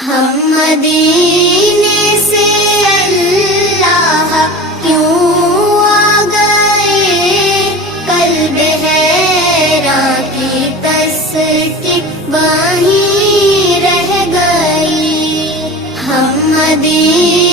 हम मदीने से अल्लाह क्यों आ गए, कल्ब हैरां की तस्की वहीं रह गई। हम मदीने